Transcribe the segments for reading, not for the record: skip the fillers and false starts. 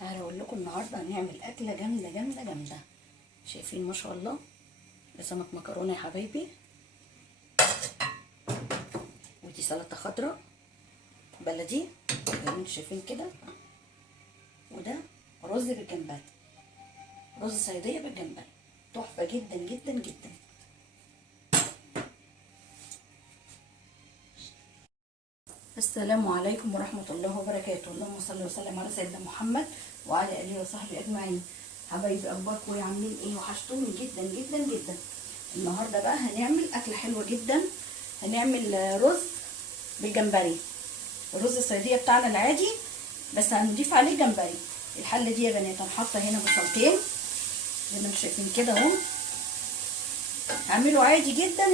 تعالوا اقول لكم النهارده هنعمل اكله جامده جامده جامده. شايفين ما شاء الله ده سمك مكرونه يا حبايبي، ودي سلطه خضراء بلدي زي ما انتم شايفين كده، وده رز بالجمبري، رز صياديه بالجمبري، تحفه جدا جدا جدا. السلام عليكم ورحمه الله وبركاته. اللهم صل وسلم على سيدنا محمد وعلى اله وصحبه اجمعين. حبايبي اخباركم ايه؟ عاملين ايه؟ وحشتوني جدا جدا جدا. النهارده بقى هنعمل اكله حلوه جدا، هنعمل رز بالجمبري، الرز الصياديه بتاعنا العادي بس هنضيف عليه جمبري. الحله دي يا بنات انا حاطه هنا بصلتين زي ما انتم شايفين كده اهو. هعمله عادي جدا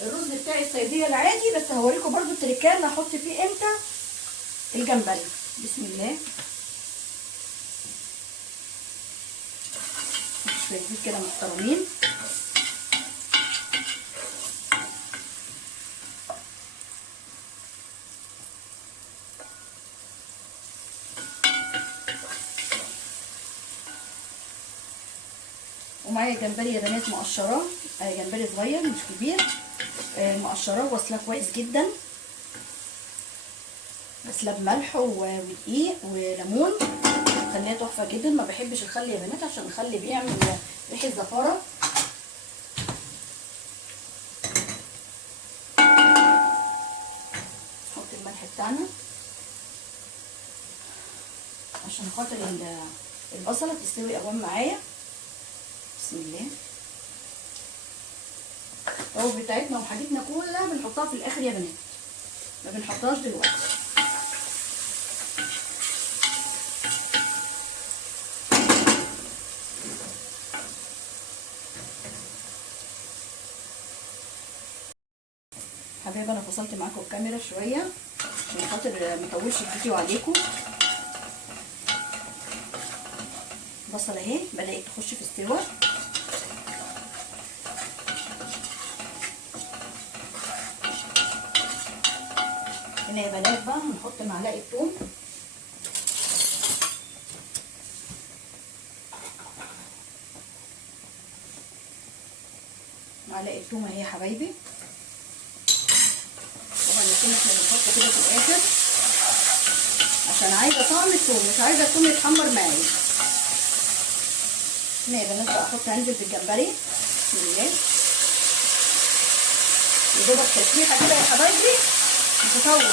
الرز بتاعي الصياديه العادي، بس هوريكم برده التريكات اللي هحط فيه امتى الجمبري. بسم الله. شويه زيت كده محترمين، ومعايا جمبري يا بنات مقشراه، جمبري صغير مش كبير، مقشراه وغسلاه كويس جدا، غسلاه بملح ودقيق وليمون، خليها تحفه جدا. ما بحبش الخل يا بنات عشان الخل بيعمل ريحه زفاره. نحط الملح بتاعنا عشان خاطر البصله تستوي قوام معايا. بسم الله. التوابل بتاعتنا وحاجتنا كلها بنحطها في الاخر يا بنات، ما بنحطهاش دلوقتي. حبايبي انا فصلت معاكم الكاميرا شويه عشان خاطر ما اطولش الفيديو عليكم. البصله اهي بدات تخش في استوى. هنا يا بنات بقى هنحط معلقه ثوم، معلقه ثوم اهي يا حبايبي. طبعا الثوم احنا بنحطه كده في الاخر عشان عايزه طعم الثوم، مش عايزه الثوم يتحمر معايا. هنا يا بنات بقى احط انزل بالجمبري. بسم الله. يا دوبك تسريحه كده يا حبايبي مش هطول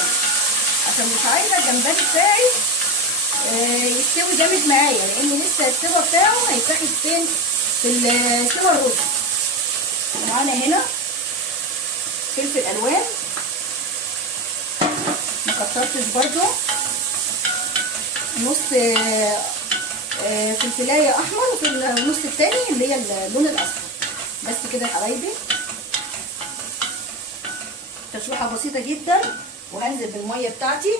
عشان مش عايزه الجمبري بتاعي يستوي جامد معايا، لان لسه السوا بتاعه هيتاخد فين؟ في سوا الرز. ومعانا هنا فلفل الوان مكترتش برده، نص فلفلايه احمر وفي النص التاني اللي هي اللون الاصفر. بس كده يا حبايبي، تشويحه بسيطه جدا وهنزل بالميه بتاعتي.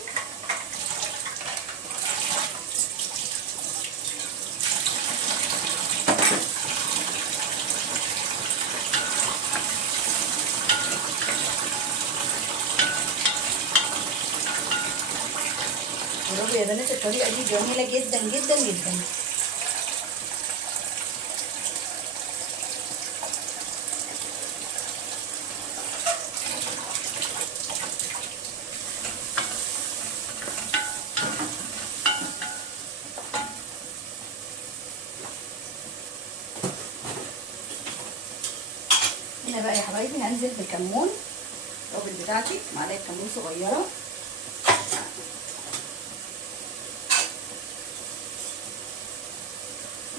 جربوا يا بنات الطريقه دي جميله جدا جدا جدا. هنا بقى يا حبايبي هنزل بالكمون، التوابل بتاعتي معلقه كمون صغيره،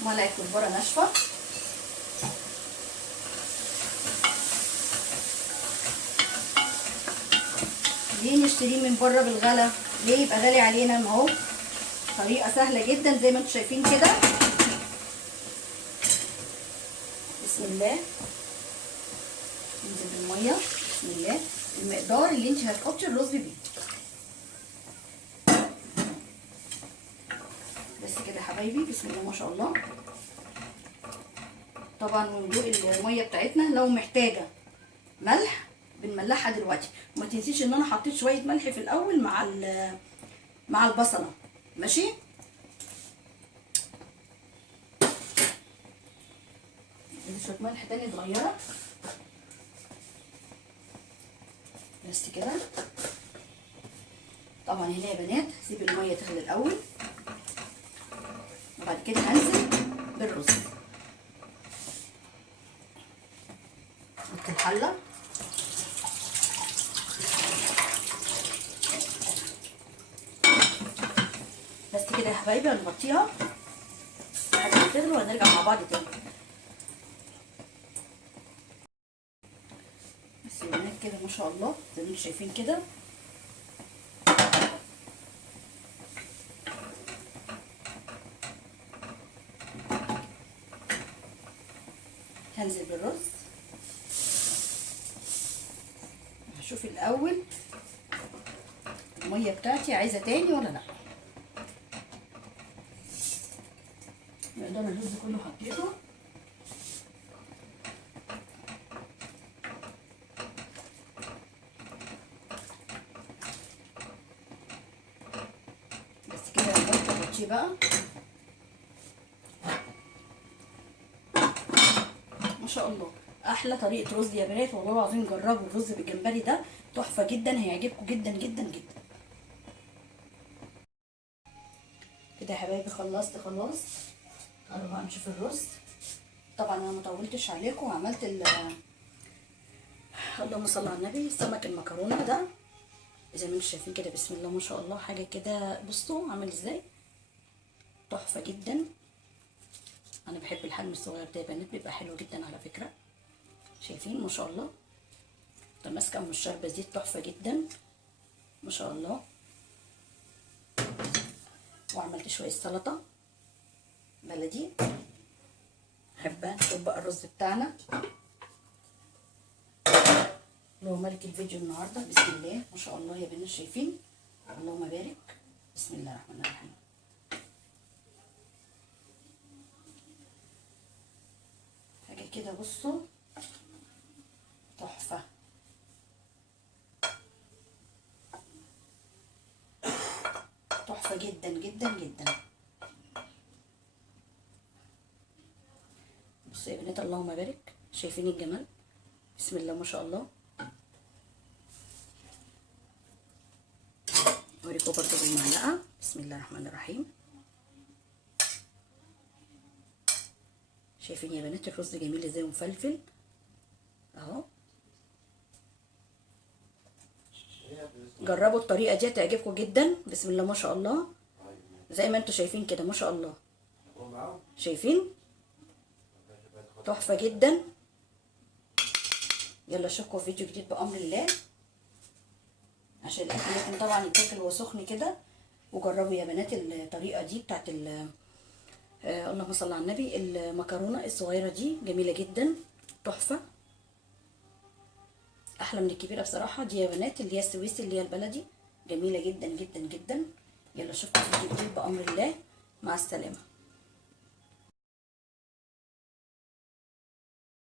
معلقه كزبره ناشفه، ليه نشتريه من بره بالغلا؟ ليه يبقى غالي علينا؟ ما هو طريقه سهله جدا زي ما انتم شايفين كده. بسم الله. ننزل بالميه. بسم الله. المقدار اللي انت هتحطي الرز بيه. بس كده يا حبايبي. بسم الله ما شاء الله. طبعا وندوق الميه بتاعتنا، لو محتاجه ملح بنملحها دلوقتي، وما تنسيش ان انا حطيت شويه ملح في الاول مع البصله. ماشي، هنزل شويه ملح تاني صغيره بس كده. طبعا هنا يا بنات هسيب الميه تغلي الاول وبعد كده هنزل بالرز. حط الحله بس كده يا حبايبي، هنغطيها لحد ما تغلي وهنرجع مع بعض تاني. بس يا بنات كده ما شاء الله زي ما انتم شايفين كده. هنزل بالرز، هشوف الاول الميه بتاعتي عايزه تاني ولا لا. ده الرز كله حطيته. بس كده هغطيه بقى. ما شاء الله احلى طريقه رز يا بنات، والله العظيم جربوا الرز بالجمبري ده تحفه جدا، هيعجبكم جدا جدا جدا. كده يا حبايبي خلصت خلاص. تعالوا بقى نشوف الرز. طبعا انا مطولتش عليكم وعملت اللهم صل على النبي سمك المكرونه ده زي ما انتم شايفين كده. بسم الله ما شاء الله، حاجه كده بصوا عامل ازاي، تحفه جدا. انا بحب الحجم الصغير ده يا بنات، بيبقى حلو جدا على فكره. شايفين ما شاء الله ده ماسكه من الشربه دي، تحفه جدا ما شاء الله. وعملت شويه سلطه بلدي. حابه نشوف بقى الرز بتاعنا اللي هو ملك الفيديو النهارده. بسم الله ما شاء الله يا بنات، شايفين اللهم بارك. بسم الله الرحمن الرحيم. حاجه كده بصوا تحفه. تحفه جدا جدا جدا. بصوا يا بنات اللهم بارك، شايفين الجمال. بسم الله ما شاء الله. اوريكم برضه بالمعلقه. بسم الله الرحمن الرحيم. شايفين يا بنات الرز جميل ازاي ومفلفل اهو. جربوا الطريقه دي هتعجبكم جدا. بسم الله ما شاء الله زي ما انتم شايفين كده ما شاء الله. شايفين تحفه جدا. يلا اشوفكم في فيديو جديد بامر الله، عشان الاكل لازم طبعا يتاكل وهو سخن كده. وجربوا يا بنات الطريقه دي بتاعت اللهم صل على النبي المكرونه الصغيره دي، جميله جدا تحفه، احلى من الكبيره بصراحه. دي يا بنات اللي هي السويسي اللي هي البلدي، جميله جدا جدا جدا. يلا اشوفكم في فيديو جديد بامر الله، مع السلامه.